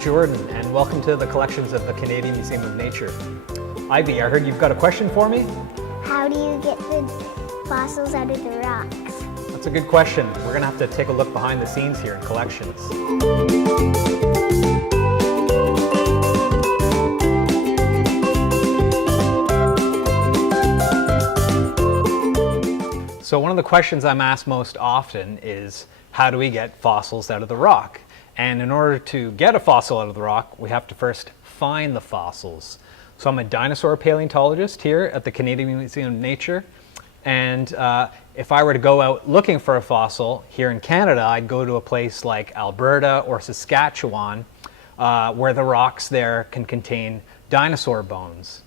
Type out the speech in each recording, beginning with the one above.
I'm Jordan, and welcome to the collections of the Canadian Museum of Nature. Ivy, I heard you've got a question for me? How do you get the fossils out of the rocks? That's a good question. We're going to have to take a look behind the scenes here in collections. So one of the questions I'm asked most often is, how do we get fossils out of the rock? And in order to get a fossil out of the rock, we have to first find the fossils. So I'm a dinosaur paleontologist here at the Canadian Museum of Nature. And if I were to go out looking for a fossil here in Canada, I'd go to a place like Alberta or Saskatchewan, where the rocks there can contain dinosaur bones.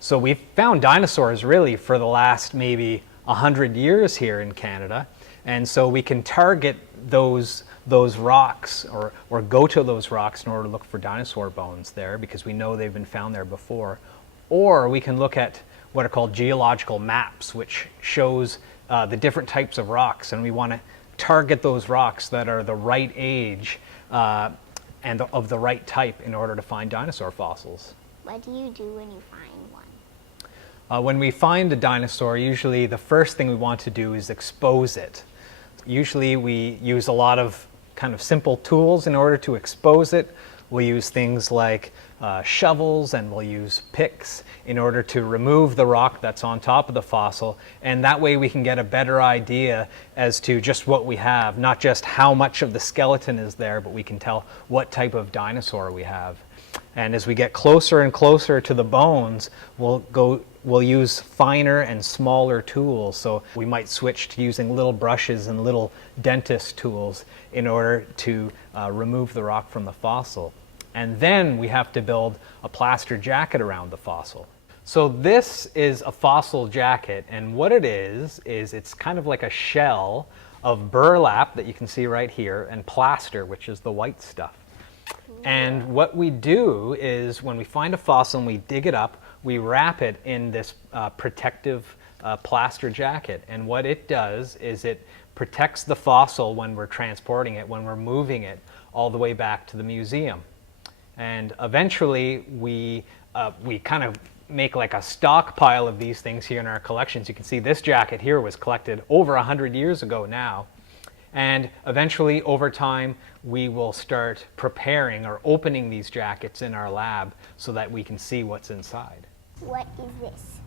So we've found dinosaurs really for the last maybe 100 years here in Canada. And so we can target those rocks or go to those rocks in order to look for dinosaur bones there because we know they've been found there before. Or we can look at what are called geological maps, which shows the different types of rocks, and we want to target those rocks that are the right age and of the right type in order to find dinosaur fossils. What do you do when you find one? When we find a dinosaur, usually the first thing we want to do is expose it. Usually we use a lot of kind of simple tools in order to expose it. We'll use things like shovels, and we'll use picks in order to remove the rock that's on top of the fossil, and that way we can get a better idea as to just what we have, not just how much of the skeleton is there, but we can tell what type of dinosaur we have. And as we get closer and closer to the bones, we'll use finer and smaller tools. So we might switch to using little brushes and little dentist tools in order to remove the rock from the fossil. And then we have to build a plaster jacket around the fossil. So this is a fossil jacket, and what it is it's kind of like a shell of burlap that you can see right here, and plaster, which is the white stuff. And what we do is when we find a fossil and we dig it up, we wrap it in this protective plaster jacket. And what it does is it protects the fossil when we're transporting it, when we're moving it all the way back to the museum. And eventually we kind of make like a stockpile of these things here in our collections. You can see this jacket here was collected over 100 years ago now. And eventually, over time, we will start preparing or opening these jackets in our lab so that we can see what's inside. What is this?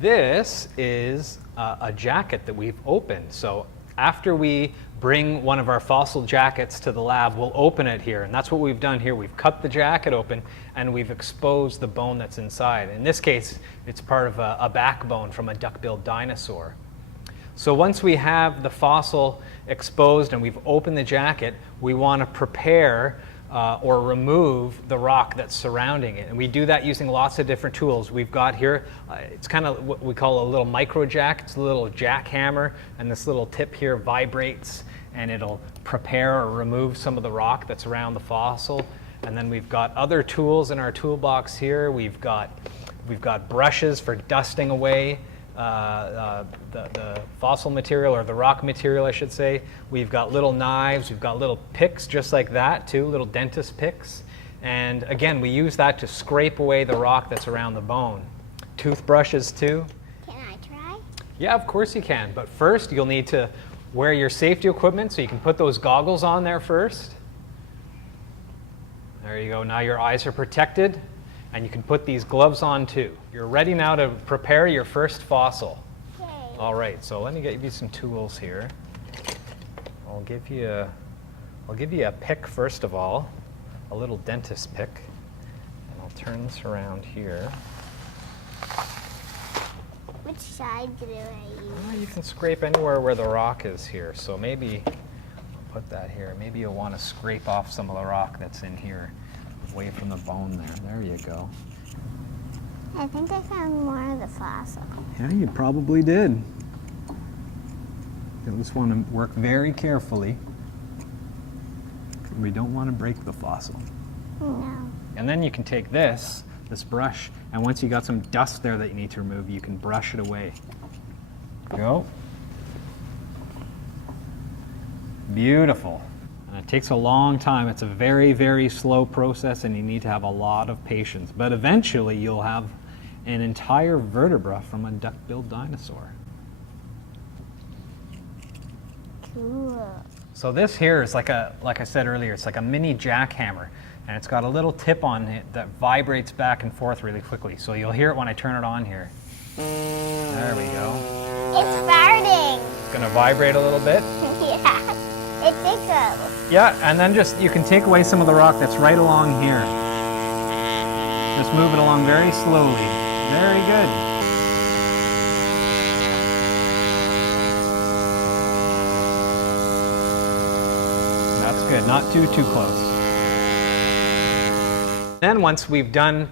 This is a jacket that we've opened. So after we bring one of our fossil jackets to the lab, we'll open it here. And that's what we've done here. We've cut the jacket open and we've exposed the bone that's inside. In this case, it's part of a backbone from a duck-billed dinosaur. So once we have the fossil exposed and we've opened the jacket, we want to prepare or remove the rock that's surrounding it. And we do that using lots of different tools. We've got here, it's kind of what we call a little micro jack. It's a little jackhammer, and this little tip here vibrates, and it'll prepare or remove some of the rock that's around the fossil. And then we've got other tools in our toolbox here. We've got brushes for dusting away the fossil material, or the rock material, I should say. We've got little knives, we've got little picks just like that too, little dentist picks. And again, we use that to scrape away the rock that's around the bone. Toothbrushes too. Can I try? Yeah, of course you can. But first, you'll need to wear your safety equipment, so you can put those goggles on there first. There you go. Now your eyes are protected. And you can put these gloves on too. You're ready now to prepare your first fossil. Okay. All right, so let me give you some tools here. I'll give you a pick first of all, a little dentist pick. And I'll turn this around here. Which side do I use? Well, you can scrape anywhere where the rock is here. So maybe I'll put that here. Maybe you'll want to scrape off some of the rock that's in here, away from the bone there. There you go. I think I found more of the fossil. Yeah, you probably did. You'll just want to work very carefully. We don't want to break the fossil. No. And then you can take this brush, and once you got some dust there that you need to remove, you can brush it away. Go. Beautiful. And it takes a long time. It's a very, very slow process, and you need to have a lot of patience. But eventually, you'll have an entire vertebra from a duck-billed dinosaur. Cool. So this here is like I said earlier, it's like a mini jackhammer, and it's got a little tip on it that vibrates back and forth really quickly. So you'll hear it when I turn it on here. There we go. It's farting. It's gonna vibrate a little bit. Yeah. It tickles. Yeah, and then you can take away some of the rock that's right along here. Just move it along very slowly. Very good. That's good, not too close. Then once we've done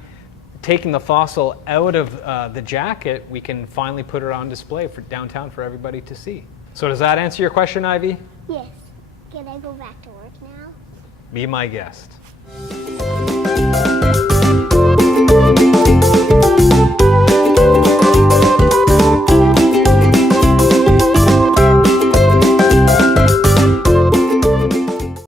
taking the fossil out of the jacket, we can finally put it on display for downtown for everybody to see. So does that answer your question, Ivy? Yes. Can I go back to work now? Be my guest.